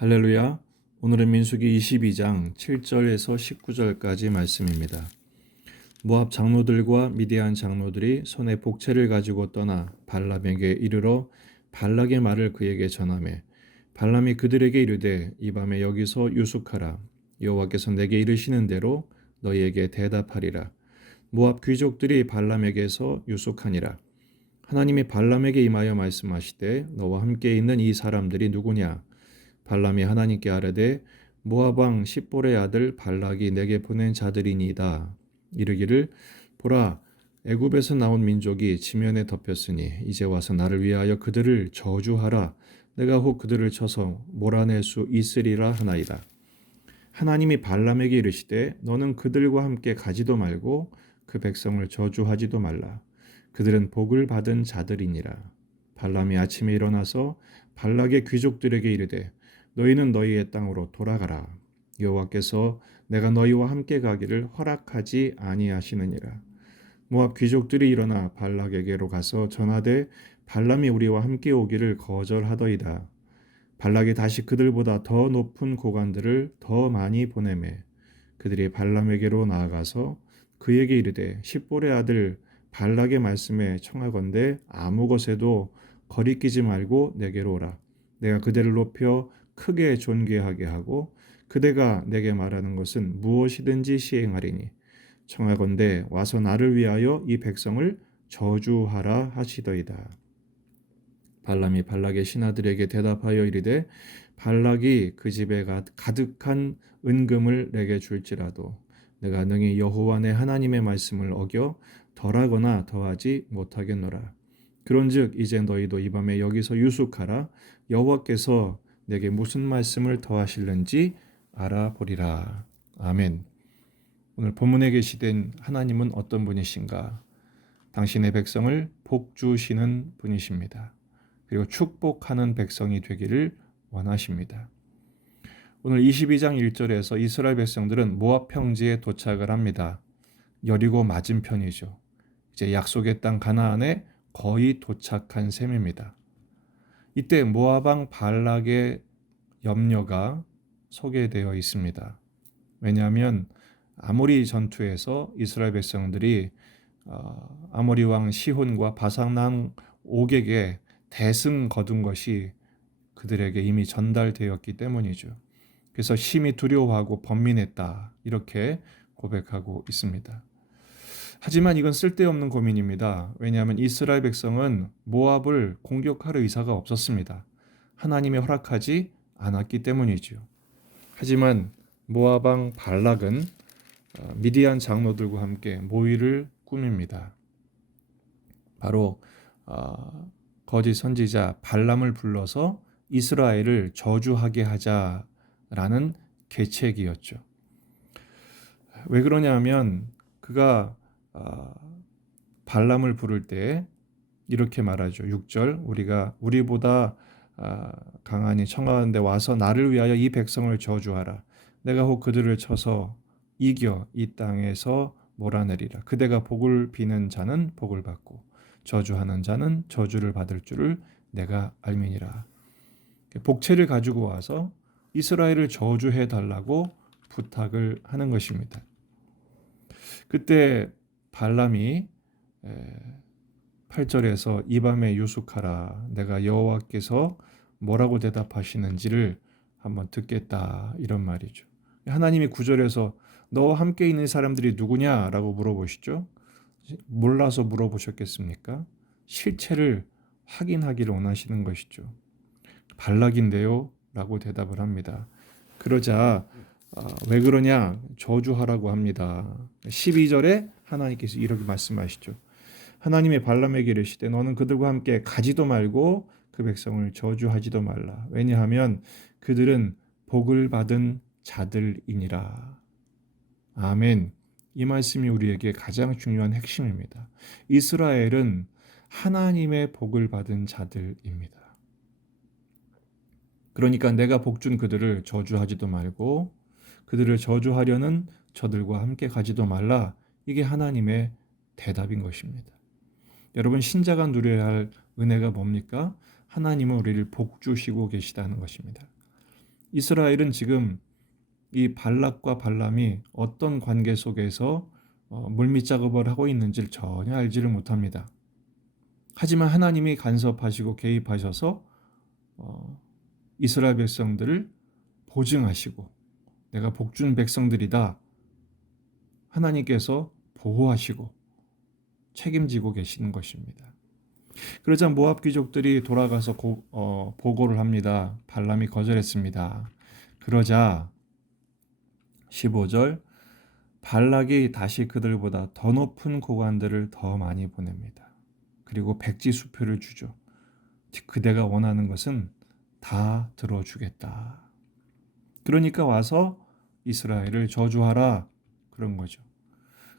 할렐루야. 오늘은 민수기 22장 7절에서 19절까지 말씀입니다. 모압 장로들과 미디안 장로들이 손에 복채를 가지고 떠나 발람에게 이르러 발락의 말을 그에게 전하매 발람이 그들에게 이르되 이 밤에 여기서 유숙하라. 여호와께서 내게 이르시는 대로 너희에게 대답하리라. 모압 귀족들이 발람에게서 유숙하니라. 하나님이 발람에게 임하여 말씀하시되 너와 함께 있는 이 사람들이 누구냐? 발람이 하나님께 아뢰되 모압 왕 십볼의 아들 발락이 내게 보낸 자들이니이다. 이르기를 보라 애굽에서 나온 민족이 지면에 덮였으니 이제 와서 나를 위하여 그들을 저주하라. 내가 혹 그들을 쳐서 몰아낼 수 있으리라 하나이다. 하나님이 발람에게 이르시되 너는 그들과 함께 가지도 말고 그 백성을 저주하지도 말라. 그들은 복을 받은 자들이니라. 발람이 아침에 일어나서 발락의 귀족들에게 이르되 너희는 너희의 땅으로 돌아가라. 여호와께서 내가 너희와 함께 가기를 허락하지 아니하시느니라. 모압 귀족들이 일어나 발락에게로 가서 전하되 발람이 우리와 함께 오기를 거절하더이다. 발락이 다시 그들보다 더 높은 고관들을 더 많이 보내매 그들이 발람에게로 나아가서 그에게 이르되 십볼의 아들 발락의 말씀에 청하건대 아무 것에도 거리끼지 말고 내게로 오라. 내가 그대를 높여 크게 존귀하게 하고 그대가 내게 말하는 것은 무엇이든지 시행하리니 청하건대 와서 나를 위하여 이 백성을 저주하라 하시더이다. 발람이 발락의 신하들에게 대답하여 이르되 발락이 그 집에 가득한 은금을 내게 줄지라도 내가 능히 여호와 내 하나님의 말씀을 어겨 덜하거나 더하지 못하겠노라. 그런즉 이제 너희도 이 밤에 여기서 유숙하라. 여호와께서 내게 무슨 말씀을 더하실는지 알아보리라. 아멘. 오늘 본문에 계시된 하나님은 어떤 분이신가? 당신의 백성을 복주시는 분이십니다. 그리고 축복하는 백성이 되기를 원하십니다. 오늘 22장 1절에서 이스라엘 백성들은 모압 평지에 도착을 합니다. 여리고 맞은편이죠. 이제 약속의 땅 가나안에 거의 도착한 셈입니다. 이때 모압 왕 발락의 염려가 소개되어 있습니다. 왜냐하면 아모리 전투에서 이스라엘 백성들이 아모리 왕 시혼과 바산 왕 옥에게 대승 거둔 것이 그들에게 이미 전달되었기 때문이죠. 그래서 심히 두려워하고 번민했다. 이렇게 고백하고 있습니다. 하지만 이건 쓸데없는 고민입니다. 왜냐하면 이스라엘 백성은 모압을 공격할 의사가 없었습니다. 하나님이 허락하지 않았기 때문이죠. 하지만 모압 왕 발락은 미디안 장로들과 함께 모의를 꾸밉니다. 바로 거짓 선지자 발람을 불러서 이스라엘을 저주하게 하자라는 계책이었죠. 왜 그러냐면 그가 발람을 부를 때 이렇게 말하죠. 6절 우리보다 강하니 청하는데 와서 나를 위하여 이 백성을 저주하라. 내가 혹 그들을 쳐서 이겨 이 땅에서 몰아내리라. 그대가 복을 비는 자는 복을 받고 저주하는 자는 저주를 받을 줄을 내가 알미니라. 복채를 가지고 와서 이스라엘을 저주해 달라고 부탁을 하는 것입니다. 그때 발람이 8절에서 이 밤에 유숙하라. 내가 여호와께서 뭐라고 대답하시는지를 한번 듣겠다. 이런 말이죠. 하나님이 9절에서 너와 함께 있는 사람들이 누구냐라고 물어보시죠. 몰라서 물어보셨겠습니까? 실체를 확인하기를 원하시는 것이죠. 발락인데요 라고 대답을 합니다. 그러자 왜 그러냐 저주하라고 합니다. 12절에 하나님께서 이렇게 말씀하시죠. 하나님의 발람에게 이르시되 너는 그들과 함께 가지도 말고 그 백성을 저주하지도 말라. 왜냐하면 그들은 복을 받은 자들이니라. 아멘. 이 말씀이 우리에게 가장 중요한 핵심입니다. 이스라엘은 하나님의 복을 받은 자들입니다. 그러니까 내가 복준 그들을 저주하지도 말고 그들을 저주하려는 저들과 함께 가지도 말라. 이게 하나님의 대답인 것입니다. 여러분 신자가 누려야 할 은혜가 뭡니까? 하나님은 우리를 복주시고 계시다는 것입니다. 이스라엘은 지금 이 발락과 발람이 어떤 관계 속에서 물밑 작업을 하고 있는지를 전혀 알지를 못합니다. 하지만 하나님이 간섭하시고 개입하셔서 이스라엘 백성들을 보증하시고 내가 복준 백성들이다. 하나님께서 보호하시고 책임지고 계시는 것입니다. 그러자 모압 귀족들이 돌아가서 보고를 합니다. 발람이 거절했습니다. 그러자 15절 발락이 다시 그들보다 더 높은 고관들을 더 많이 보냅니다. 그리고 백지 수표를 주죠. 그대가 원하는 것은 다 들어주겠다. 그러니까 와서 이스라엘을 저주하라 그런 거죠.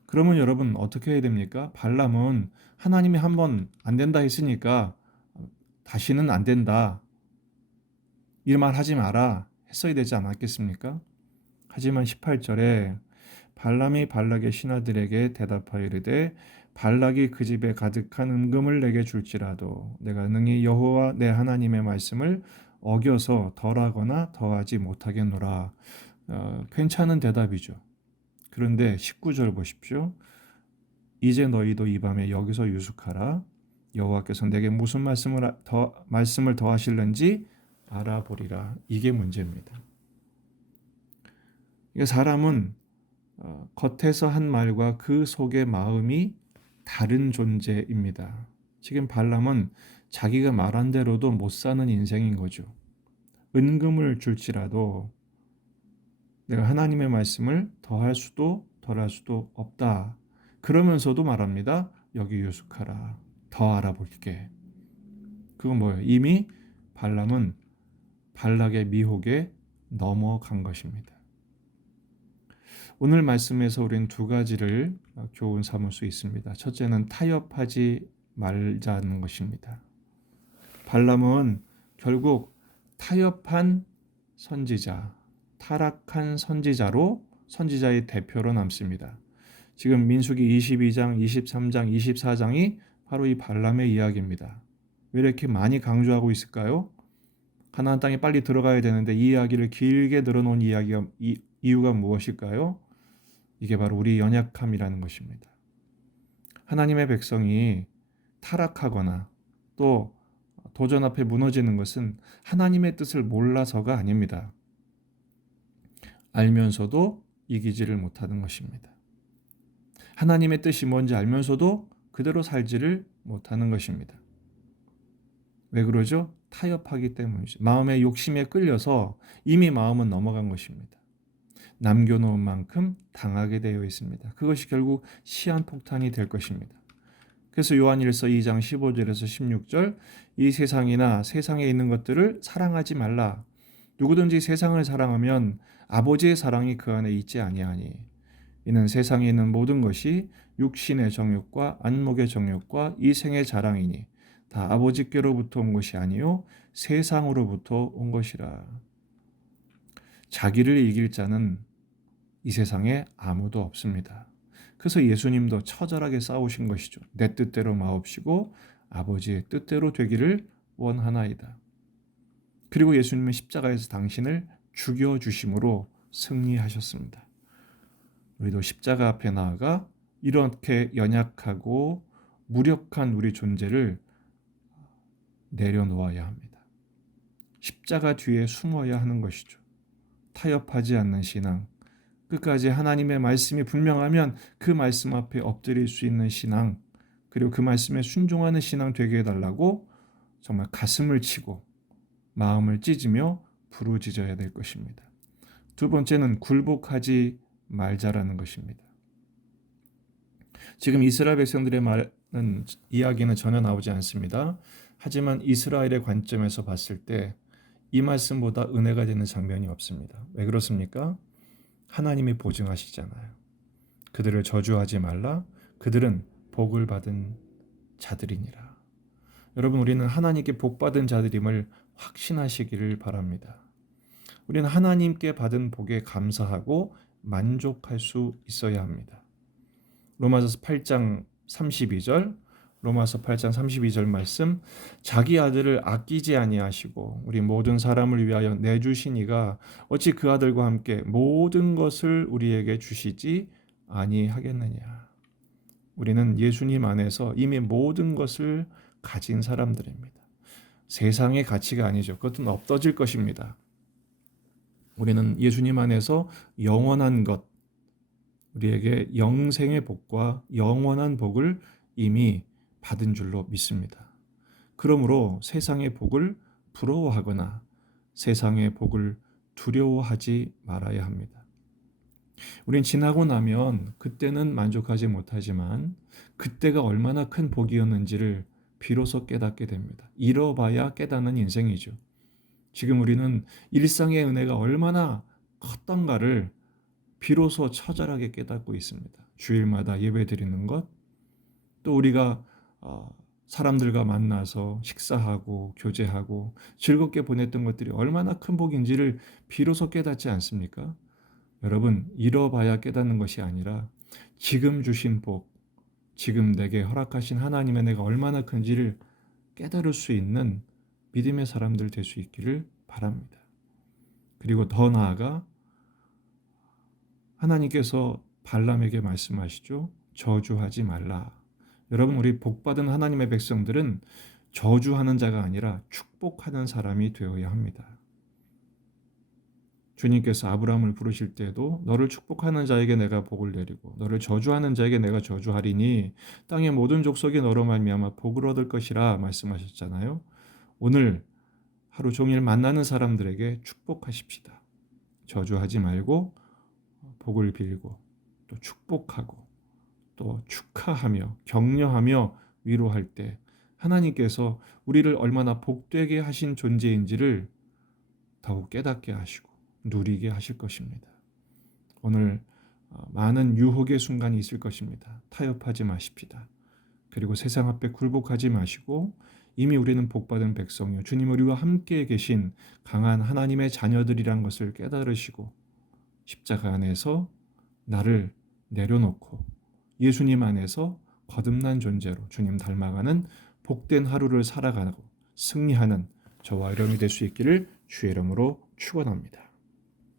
그러면 여러분 어떻게 해야 됩니까? 발람은 하나님이 한번 안 된다 했으니까 다시는 안 된다. 이 말 하지 마라 했어야 되지 않았겠습니까? 하지만 18절에 발람이 발락의 신하들에게 대답하여 이르되 발락이 그 집에 가득한 은금을 내게 줄지라도 내가 능히 여호와 내 하나님의 말씀을 어겨서 덜하거나 더하지 못하겠노라. 괜찮은 대답이죠. 그런데 19절 보십시오. 이제 너희도 이 밤에 여기서 유숙하라. 여호와께서 내게 무슨 말씀을 더하실는지 알아보리라. 이게 문제입니다. 사람은 겉에서 한 말과 그 속의 마음이 다른 존재입니다. 지금 발람은 자기가 말한 대로도 못 사는 인생인 거죠. 은금을 줄지라도 내가 하나님의 말씀을 더할 수도 덜할 수도 없다. 그러면서도 말합니다. 여기 유숙하라. 더 알아볼게. 그건 뭐예요? 이미 발람은 발락의 미혹에 넘어간 것입니다. 오늘 말씀에서 우리는 두 가지를 교훈 삼을 수 있습니다. 첫째는 타협하지 말자는 것입니다. 발람은 결국 타협한 선지자, 타락한 선지자의 대표로 남습니다. 지금 민수기 22장, 23장, 24장이 바로 이 발람의 이야기입니다. 왜 이렇게 많이 강조하고 있을까요? 가나안 땅에 빨리 들어가야 되는데 이 이야기를 길게 늘어놓은 이유가 무엇일까요? 이게 바로 우리 연약함이라는 것입니다. 하나님의 백성이 타락하거나 또 도전 앞에 무너지는 것은 하나님의 뜻을 몰라서가 아닙니다. 알면서도 이기지를 못하는 것입니다. 하나님의 뜻이 뭔지 알면서도 그대로 살지를 못하는 것입니다. 왜 그러죠? 타협하기 때문이죠. 마음의 욕심에 끌려서 이미 마음은 넘어간 것입니다. 남겨놓은 만큼 당하게 되어 있습니다. 그것이 결국 시한폭탄이 될 것입니다. 그래서 요한일서 2장 15절에서 16절 이 세상이나 세상에 있는 것들을 사랑하지 말라. 누구든지 세상을 사랑하면 아버지의 사랑이 그 안에 있지 아니하니 이는 세상에 있는 모든 것이 육신의 정욕과 안목의 정욕과 이 생의 자랑이니 다 아버지께로부터 온 것이 아니요 세상으로부터 온 것이라. 자기를 이길 자는 이 세상에 아무도 없습니다. 그래서 예수님도 처절하게 싸우신 것이죠. 내 뜻대로 마옵시고 아버지의 뜻대로 되기를 원하나이다. 그리고 예수님은 십자가에서 당신을 죽여주심으로 승리하셨습니다. 우리도 십자가 앞에 나아가 이렇게 연약하고 무력한 우리 존재를 내려놓아야 합니다. 십자가 뒤에 숨어야 하는 것이죠. 타협하지 않는 신앙, 끝까지 하나님의 말씀이 분명하면 그 말씀 앞에 엎드릴 수 있는 신앙, 그리고 그 말씀에 순종하는 신앙 되게 해달라고 정말 가슴을 치고 마음을 찢으며 부르짖어야 될 것입니다. 두 번째는 굴복하지 말자라는 것입니다. 지금 이스라엘 백성들의 이야기는 전혀 나오지 않습니다. 하지만 이스라엘의 관점에서 봤을 때 이 말씀보다 은혜가 되는 장면이 없습니다. 왜 그렇습니까? 하나님이 보증하시잖아요. 그들을 저주하지 말라. 그들은 복을 받은 자들이니라. 여러분, 우리는 하나님께 복 받은 자들임을 확신하시기를 바랍니다. 우리는 하나님께 받은 복에 감사하고 만족할 수 있어야 합니다. 로마서 8장 32절 로마서 8장 32절 말씀, 자기 아들을 아끼지 아니하시고 우리 모든 사람을 위하여 내주시니가 어찌 그 아들과 함께 모든 것을 우리에게 주시지 아니하겠느냐. 우리는 예수님 안에서 이미 모든 것을 가진 사람들입니다. 세상의 가치가 아니죠. 그것은 없어질 것입니다. 우리는 예수님 안에서 영원한 것, 우리에게 영생의 복과 영원한 복을 이미 받은 줄로 믿습니다. 그러므로 세상의 복을 부러워하거나 세상의 복을 두려워하지 말아야 합니다. 우린 지나고 나면 그때는 만족하지 못하지만 그때가 얼마나 큰 복이었는지를 비로소 깨닫게 됩니다. 잃어봐야 깨닫는 인생이죠. 지금 우리는 일상의 은혜가 얼마나 컸던가를 비로소 처절하게 깨닫고 있습니다. 주일마다 예배 드리는 것, 또 우리가 사람들과 만나서 식사하고 교제하고 즐겁게 보냈던 것들이 얼마나 큰 복인지를 비로소 깨닫지 않습니까? 여러분, 잃어봐야 깨닫는 것이 아니라 지금 주신 복, 지금 내게 허락하신 하나님의 내가 얼마나 큰지를 깨달을 수 있는 믿음의 사람들 될 수 있기를 바랍니다. 그리고 더 나아가 하나님께서 발람에게 말씀하시죠. 저주하지 말라. 여러분, 우리 복받은 하나님의 백성들은 저주하는 자가 아니라 축복하는 사람이 되어야 합니다. 주님께서 아브라함을 부르실 때도 너를 축복하는 자에게 내가 복을 내리고 너를 저주하는 자에게 내가 저주하리니 땅의 모든 족속이 너로 말미암아 복을 얻을 것이라 말씀하셨잖아요. 오늘 하루 종일 만나는 사람들에게 축복하십시다. 저주하지 말고 복을 빌고 또 축복하고 또 축하하며 격려하며 위로할 때 하나님께서 우리를 얼마나 복되게 하신 존재인지를 더욱 깨닫게 하시고 누리게 하실 것입니다. 오늘 많은 유혹의 순간이 있을 것입니다. 타협하지 마십시다. 그리고 세상 앞에 굴복하지 마시고 이미 우리는 복받은 백성이요 주님 우리와 함께 계신 강한 하나님의 자녀들이란 것을 깨달으시고 십자가 안에서 나를 내려놓고 예수님 안에서 거듭난 존재로 주님 닮아가는 복된 하루를 살아가고 승리하는 저와 여러분이 될 수 있기를 주의 이름으로 축원합니다.